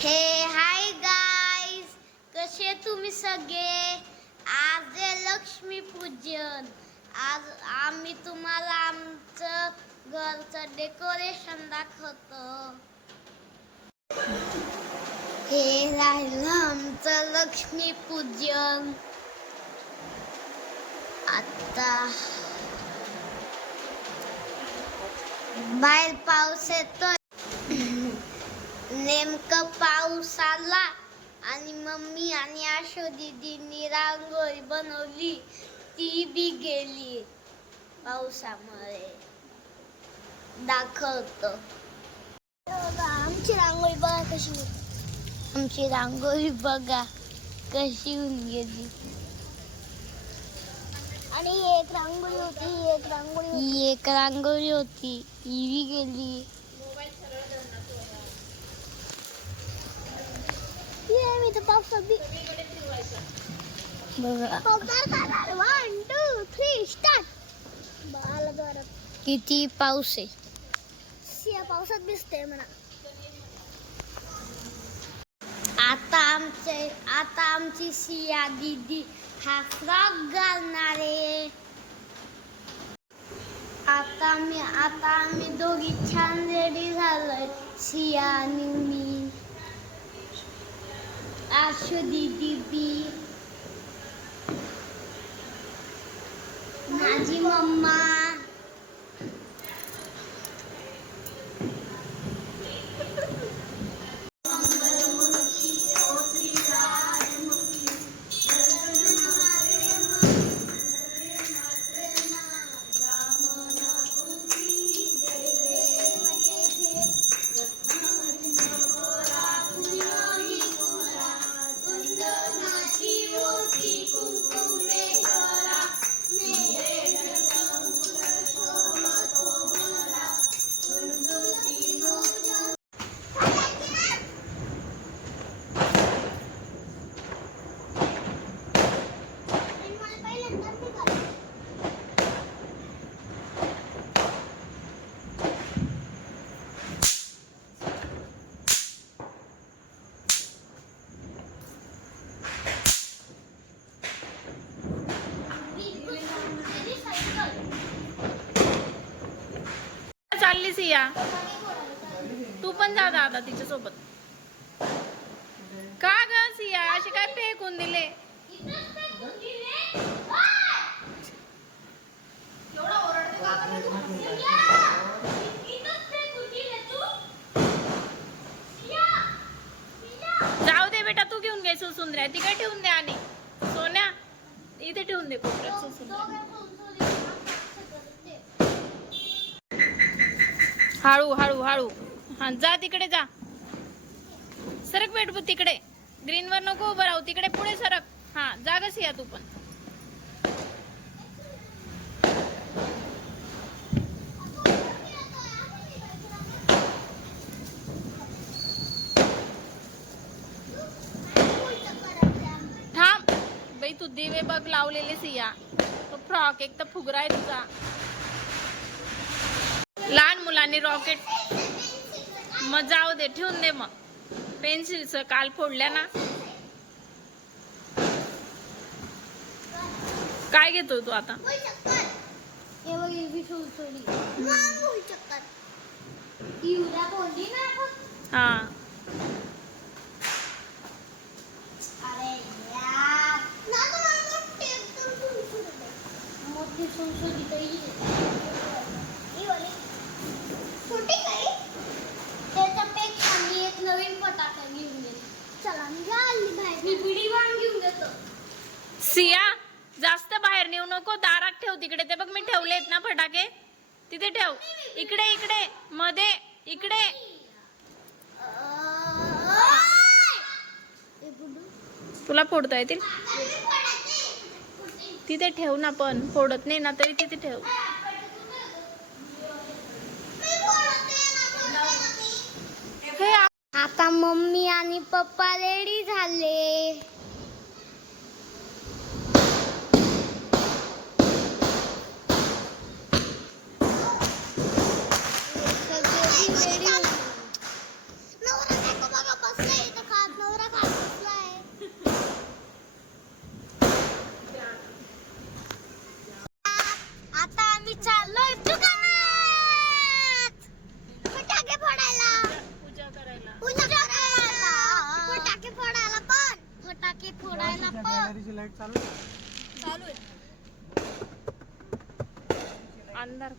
हे hi guys, कसे तुम्ही सगळे? आज आहे लक्ष्मी पूजन. आज आम्ही तुम्हाला आमचं घरचं डेकोरेशन दाखवतो. हे राहिलं आमचं लक्ष्मी पूजन. आता बाहेर पाऊस येतोय. नेमकं पाऊस आला आणि मम्मी आणि आशो दीदींनी रांगोळी बनवली, ती बी गेली पावसामुळे. दाखवतो आमची रांगोळी बघा कशी. आमची रांगोळी बघा कशी होऊन गेली. आणि एक रांगोळी होती, ही बी गेली. मी तर पावसात बी बघा. 1 2 3 स्टार्ट. किती पाऊस आहे. सिया पावसात भिजते म्हणा. आता आमची सिया दीदी हा फ्रॉक घालणार आहे. आता आम्ही दोघी छान रेडी झालोय, सिया आणि मी. आशू दीदी बी, माझी मम्मा. चालली सिया, तू पण जा दादा तिच्या सोबत. का ग सिया असे काय फेकून दिले? जाऊ दे बेटा, तू घेऊन घे सुंदर्या. तिकडे ठेवून दे. आणि सोन्या इथे ठेवून दे कोपऱ्यात सुंदर्या. हळू हळू हळू. हा जा तिकडे जा. सरक बेटबू तिकडे. ग्रीन वर नको उभं राहू, तिकडे पुढे सरक. हा जागच या तू पण. थांब बाई, तू दिवे बघ लावलेले सिया. तो फ्रॉक एक तर फुगरा आहे तुझा. लहान मुलांनी रॉकेट. मग जाऊ दे, ठेवून दे. मग पेन्सिलचं काल फोडल्या ना. काय घेतो तू आता? हा नवीन फटाका घेऊन ये. चला मी बिडी बांध घेऊन देतो. सिया जास्त बाहेर नेऊ नको, दारात ठेव. तिकडे ते बघ मी ठेवलेत ना फटाके, तिथे ठेव. इकडे इकडे मध्ये इकडे. तुला फोडता येतील तिथे ठेव ना. पण फोडत नाही ना तरी तिथे ठेव. आता मम्मी आणि पप्पा रेडी झाले. सगळे रेडी. लाईट चालू आहे? चालू आहे अंधार.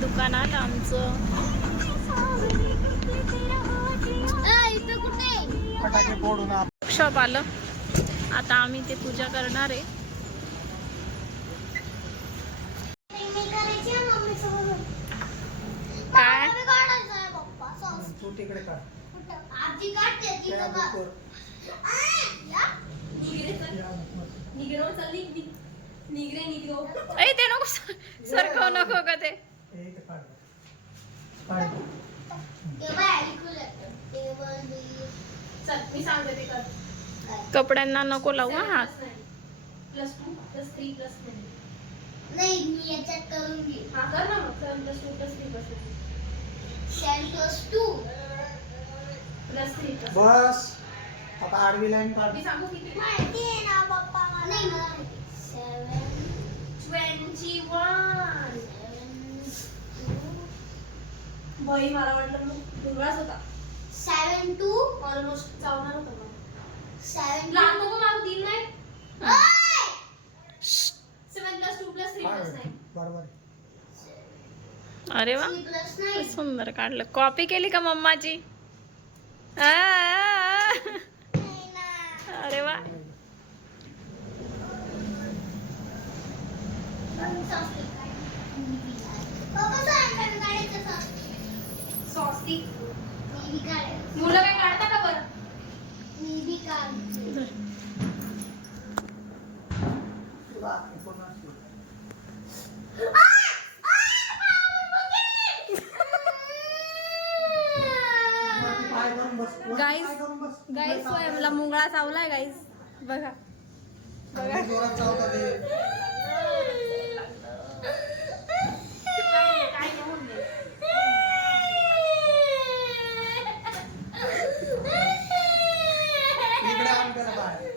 दुकान आलं आमचं. फटाके फोडून शॉप आलं. आता आम्ही ते पूजा करणार आहे. काय तू तिकडे काढ. ऐ ते नको सरकव नको का ते. मी सांगते ते कर. कपड्यांना नको लावू हा हात. +2+3+9 नाही मी याच्यात करून घे. हा कर ना मग. 7+2+3+9 7+2 +3+9 बस आता आडवी लाईन काढ. मी सांगू किती? माहिती आहे ना पप्पा मला. नाही मला 21 बाई मला वाटलं मग वेगळाच होता. 7 2 ऑलमोस्ट चावणार होता मला. 7 लहान नको मला 3 नाही. 7+2+3+9 बरोबर आहे. अरे वा 3+9 सुंदर काढलं. कॉपी केली का मम्माची? अरे वा. सॉस्टिक. मी बी काढेल. मुलं काय काढता का बरं? मी बी काढते. तुला पूर्ण असते. वरती पाय करून बस. वरती Guys, पाय करून बस. गाईस स्वयंला मुंगळा चावलाय गाईस. बघा आणि जोरात चावतं ते. इकडे आण त्याला बाहेर.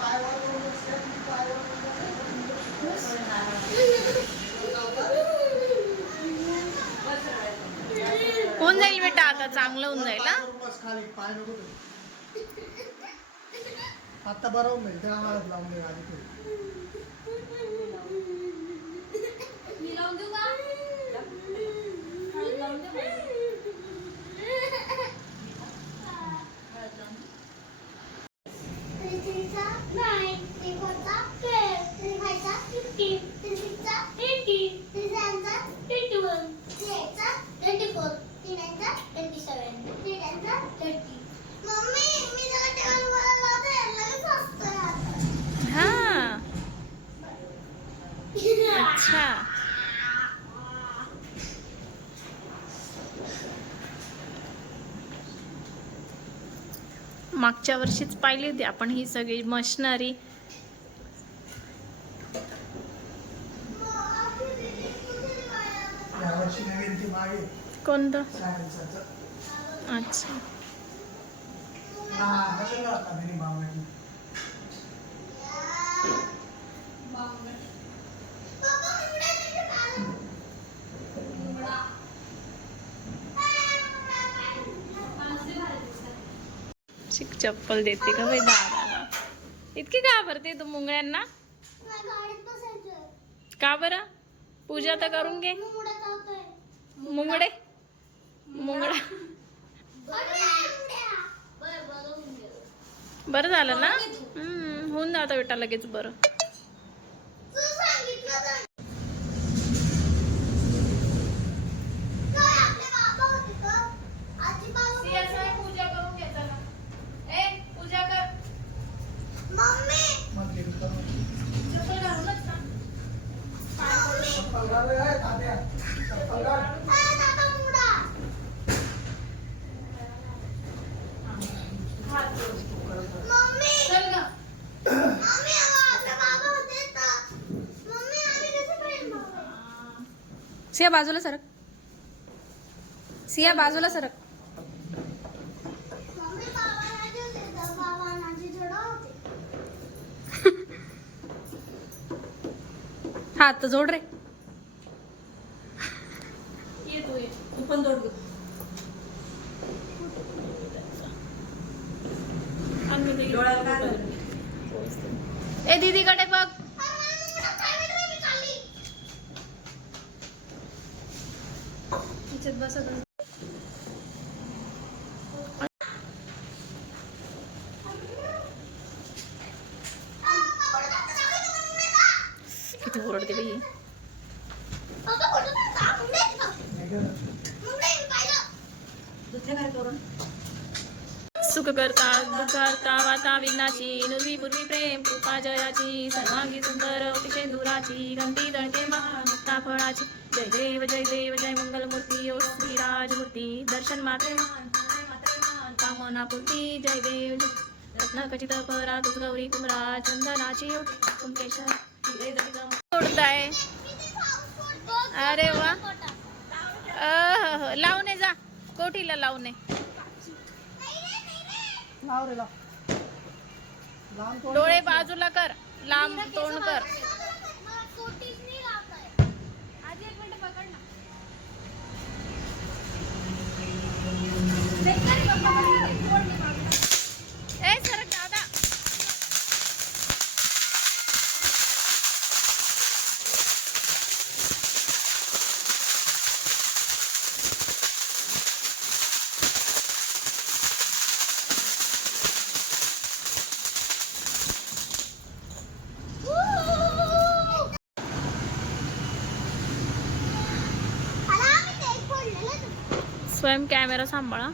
पाय वर करून बस. पाय वर करून बस. होऊन जाईल बेटा आता चांगलं होऊन जाईल हा. पाय करून बस खाली. पाय नको ठेवू. आता बरं होऊन जाईल. त्या आम्हाला लावून दे आधी तू. मी लावून देऊ का? हळद लावून देऊ का? हा अच्छा. मागच्या वर्षीच पाहिली होती आपण ही सगळी मशिनरी. यावर्षी नवीन ती मागे कोणतं? सायन्सचं. अच्छा. हा कशाला होता घरी मामाची. शिक चप्पल देते का बाई दादाला. इतकी घाबरते तू मुंगळ्यांना का बरं? पूजा तर करून घे. मुंगडे मुंगडा. बरं झालं ना. होऊन जातं बेटा लगेच बरं. पूजा करून घे. सिया बाजूला सरक. सिया बाजूला सरक. मम्मी बाबांना जेवते तर बाबांना जे जोडावते. हात जोड रे. तू पण जोड गं. डोळ्याला काय झालं? ए दीदीकडे बघ. तिच्यात बसत किती ओरडते बाई. दुसरे काय करून सुख करता दुःख करता वाता विघ्नाची नुर्वी पूर्वी प्रेम कृपा जयाची सर्वांगी सुंदर पिशेंदुराची घंटी दळके महामुक्ता फळाची. जय देव जय मंगलमूर्ती ओ श्रीराजमूर्ती दर्शन मात्रे कामना पूर्ती. जय देव रत्नखचित परा तुझ गौरी कुमरा चंदनाची कुंकेश्वर सोडताय. अरे वा. लावणे जा कोठीला लावणे. लाव रे लाव. लांब तोंड डोळे बाजूला कर लांब तोंड कर. आधी 1 मिनिट पकड ना. ए सरक दादा. स्वयं कॅमेरा सांभाळा.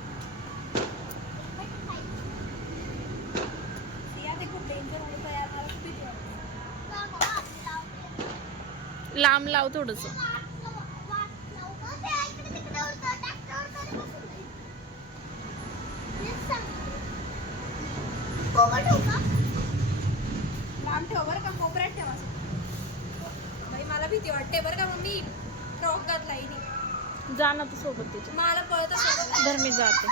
लांब लाव थोडस. लांब ठेव बरं का, कोपऱ्यात ठेवा. बाई मला भीती वाटते बरं का मम्मी. फ्रॉक घातला हिने. जा ना तू सोबत तिच्या. मला पळत धर मी जाते.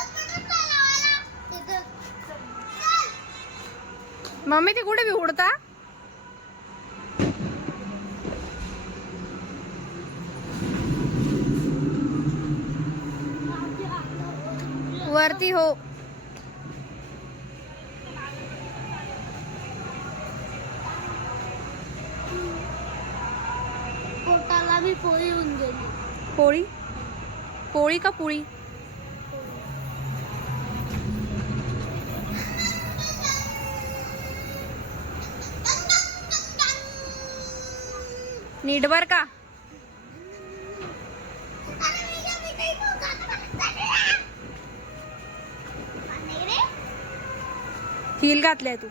मम्मी ते कुठे बी उडता. वरती हो. पोटाला बी पोळी होऊन गेली. पोळी पोळी का पोळी. नीट बर का. हिल घातलाय तू.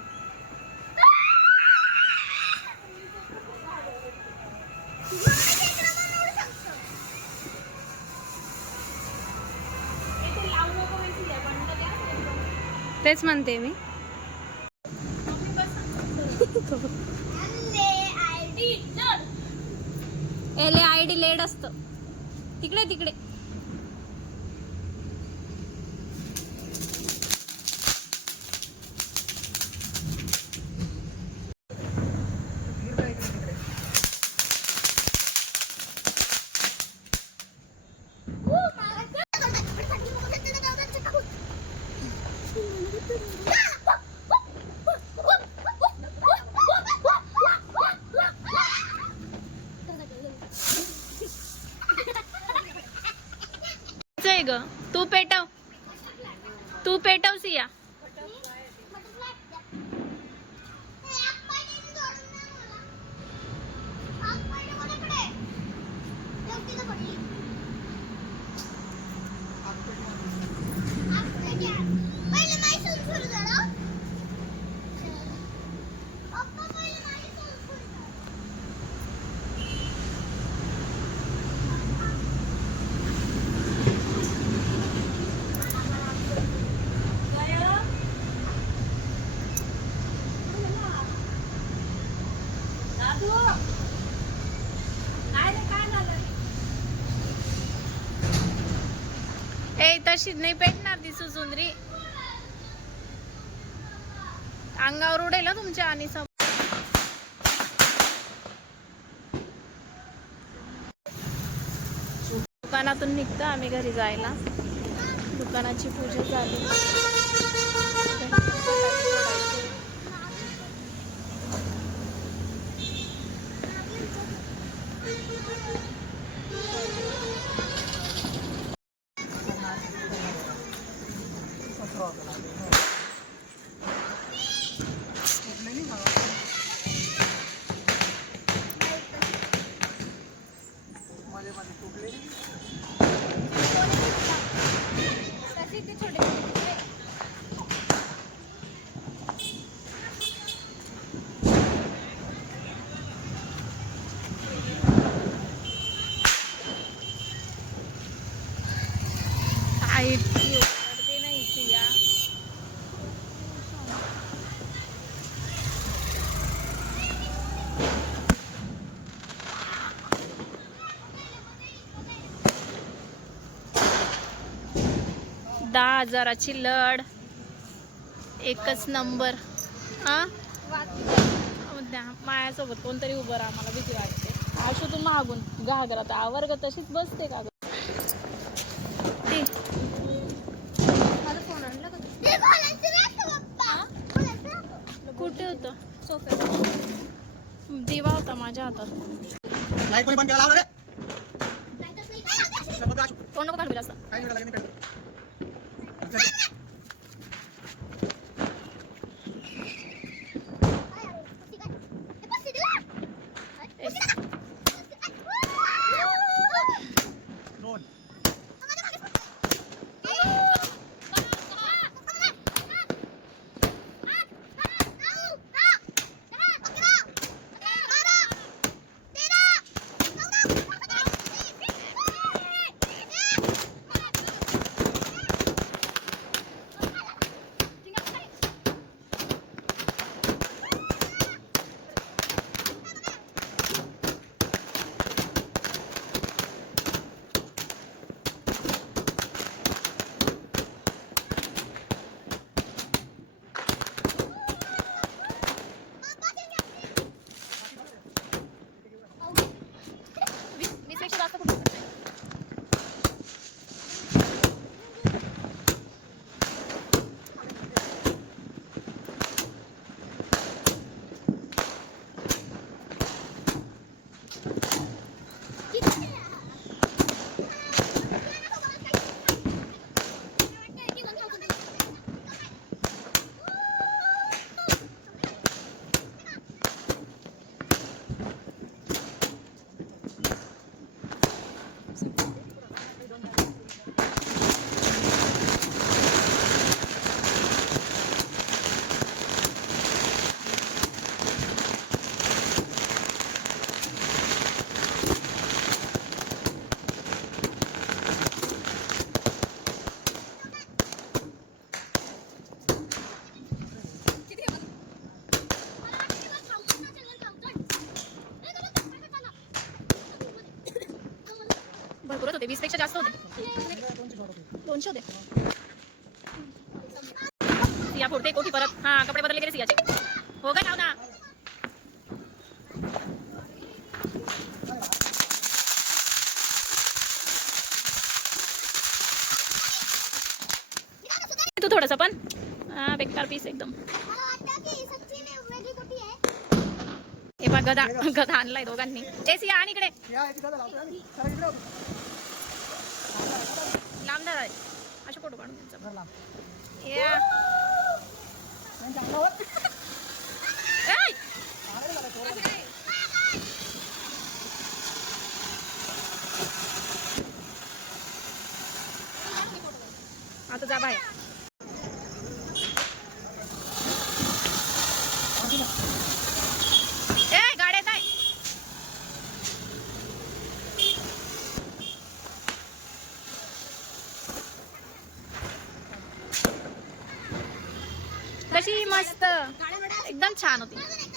तेच म्हणते मी. LAID लेड असत. तिकडे तिकडे. ग तू पेटव. तू पेटव सिया. ए तशी नाही पेटणार ती सुंदरी, अंगावर उडेल हं तुमच्या. आणि दुकानातून निघतो आम्ही घरी जायला. दुकानाची पूजा झाली. तसे ते छोटे छोटे. आई ओरडते नाही सिया. दहा हजाराची लढ, एकच नंबर. हा मायासोबत कोणतरी उभं राहा, मला भीती वाटते. आशू तू मागून घागरा तर आवर ग, तशीच बसते का ग ती. माझा फोन आणला का तू? कुठे होतं? सोफ्यावर. दिवा होता माझ्या हातात. लाईट कोणी बंद केला लावलं रे. कोण नको काढू असं. काही वेळ लागेल नाही पेटत. दोन. भरपूरच होते, 20 पेक्षा जास्त होते. 200 होते. सिया फोडते कोठी परत. हा कपडे बदलले गेले सियाचे. हो का लाव ना. तू थोडंसं पण बेकार पीस एकदम. हे बघ गदा गदा आणलाय दोघांनी. ए सिया आणि इकडे या इथे दादा लावतो आम्ही. चला इकडे लावतो. लांब धर अशा फोटो काढून त्यांचा. घर लांब. या त्यांच्या अंगावर. ऐ! आले मला थोडं. आता जा बाहेर. ए गाड्यात आहे. कशी मस्त एकदम छान होती.